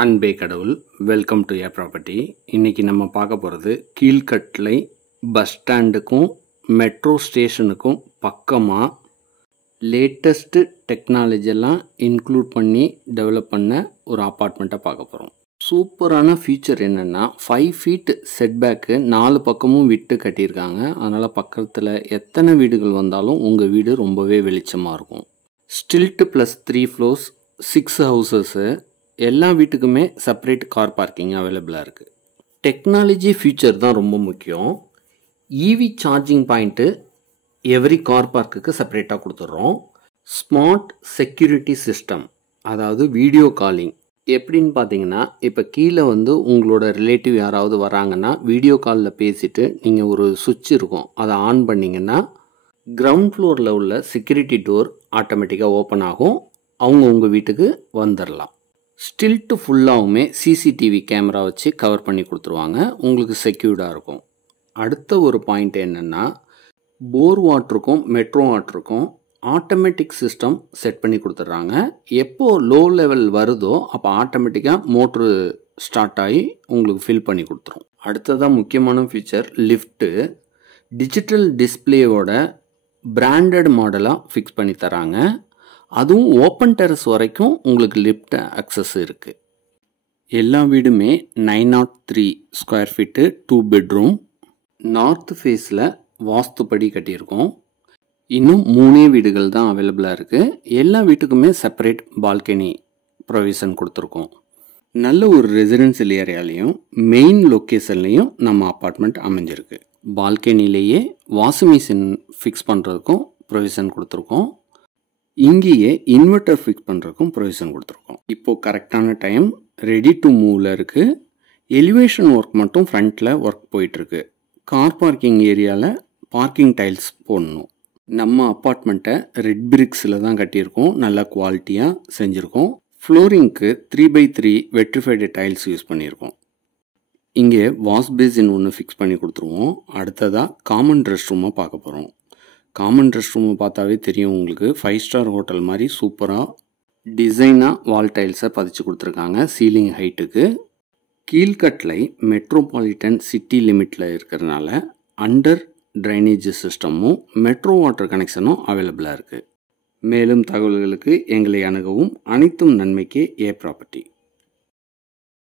அன்பே கடவுள். Welcome to A property. இன்றைக்கி நம்ம பார்க்க போகிறது கீழ்கட்டளை பஸ் ஸ்டாண்டுக்கும் மெட்ரோ ஸ்டேஷனுக்கும் பக்கமாக லேட்டஸ்ட்டு டெக்னாலஜியெல்லாம் இன்க்ளூட் பண்ணி டெவலப் பண்ண ஒரு அப்பார்ட்மெண்ட்டை பார்க்க போகிறோம். சூப்பரான ஃபீச்சர் என்னென்னா 5 ஃபீட் செட்பேக்கு 4 பக்கமும் விட்டு கட்டியிருக்காங்க. அதனால் பக்கத்தில் எத்தனை வீடுகள் வந்தாலும் உங்கள் வீடு ரொம்பவே வெளிச்சமாக இருக்கும். ஸ்டில்ட்டு ப்ளஸ் 3 ஃப்ளோர்ஸ் 6 ஹவுசஸ்ஸு, எல்லா வீட்டுக்குமே செப்பரேட் கார் பார்க்கிங் அவைலபிளாக இருக்குது. டெக்னாலஜி ஃபீச்சர் தான் ரொம்ப முக்கியம். EV charging point every car பார்க்குக்கு செப்பரேட்டாக கொடுத்துட்றோம். ஸ்மார்ட் செக்யூரிட்டி சிஸ்டம், அதாவது வீடியோ காலிங். எப்படின்னு பார்த்தீங்கன்னா, இப்போ கீழே உங்களோட ரிலேட்டிவ் யாராவது வராங்கன்னா வீடியோ காலில் பேசிவிட்டு நீங்கள் ஒரு சுவிட்ச் இருக்கும் அதை ஆன் பண்ணிங்கன்னா கிரவுண்ட் ஃப்ளோரில் உள்ள செக்யூரிட்டி டோர் ஆட்டோமேட்டிக்காக ஓப்பன் ஆகும். அவங்க உங்கள் வீட்டுக்கு வந்துடலாம். ஸ்டில்ட்டு ஃபுல்லாகவுமே சிசிடிவி கேமரா வச்சு கவர் பண்ணி கொடுத்துருவாங்க. உங்களுக்கு செக்யூர்டாக இருக்கும். அடுத்த ஒரு பாயிண்ட் என்னென்னா, போர் வாட்டருக்கும் மெட்ரோ வாட்டருக்கும் ஆட்டோமேட்டிக் சிஸ்டம் செட் பண்ணி கொடுத்துட்றாங்க. எப்போது லோ லெவல் வருதோ அப்போ ஆட்டோமேட்டிக்காக மோட்ரு ஸ்டார்ட் ஆகி உங்களுக்கு ஃபில் பண்ணி கொடுத்துரும். அடுத்ததாக முக்கியமான ஃபீச்சர் லிஃப்ட்டு. டிஜிட்டல் டிஸ்பிளேவோட பிராண்டட் மாடலாக ஃபிக்ஸ் பண்ணி தராங்க. அதுவும் ஓப்பன் டெரஸ் வரைக்கும் உங்களுக்கு லிஃப்ட் அக்சஸ் இருக்குது. எல்லா வீடுமே 903 ஸ்கொயர் ஃபீட்டு 2 பெட்ரூம். நார்த் ஃபேஸில் வாஸ்துப்படி கட்டியிருக்கோம். இன்னும் 3 வீடுகள் தான் அவைலபிளாக இருக்குது. எல்லா வீட்டுக்குமே செப்பரேட் பால்கனி ப்ரொவிஷன் கொடுத்துருக்கோம். நல்ல ஒரு ரெசிடென்சியல் ஏரியாலையும் மெயின் லொக்கேஷன்லேயும் நம்ம அப்பார்ட்மெண்ட் அமைஞ்சிருக்கு. பால்கனிலேயே வாஷிங் மிஷின் ஃபிக்ஸ் பண்ணுறதுக்கும் ப்ரொவிஷன் கொடுத்துருக்கோம். இங்கேயே இன்வெர்டர் ஃபிக்ஸ் பண்ணுறதுக்கும் ப்ரொவிஷன் கொடுத்துருக்கோம். இப்போது கரெக்டான டைம், ரெடி டு மூவில் இருக்குது. எலிவேஷன் ஒர்க் மட்டும் ஃப்ரண்ட்டில் ஒர்க் போயிட்டுருக்கு. கார் பார்க்கிங் ஏரியாவில் பார்க்கிங் டைல்ஸ் போடணும். நம்ம அப்பார்ட்மெண்ட்டை ரெட் பிரிக்ஸில் தான் கட்டியிருக்கோம். நல்ல குவாலிட்டியாக செஞ்சுருக்கோம். ஃப்ளோரிங்க்கு 3x3 வெட்ரிஃபைடு டைல்ஸ் யூஸ் பண்ணியிருக்கோம். இங்கே வாஷ் பேசின் ஒன்று ஃபிக்ஸ் பண்ணி கொடுத்துருவோம். அடுத்ததாக காமன் ரெஸ்ட் ரூமை பார்க்க போகிறோம். காமன் ரெஸ்ட் ரூமை பார்த்தாவே தெரியும் உங்களுக்கு, 5 ஸ்டார் ஹோட்டல் மாதிரி சூப்பராக டிசைனாக வால் டைல்ஸை பதிச்சு கொடுத்துருக்காங்க சீலிங் ஹைட்டுக்கு. கீழ்கட்டளை மெட்ரோபாலிட்டன் சிட்டி லிமிட்டில் இருக்கிறதுனால அண்டர் ட்ரைனேஜ் சிஸ்டமும் மெட்ரோ வாட்டர் கனெக்ஷனும் அவைலபிளாக இருக்குது. மேலும் தகவல்களுக்கு எங்களை அணுகவும். அனைத்தும் நன்மைக்கே ஏ ப்ராப்பர்ட்டி.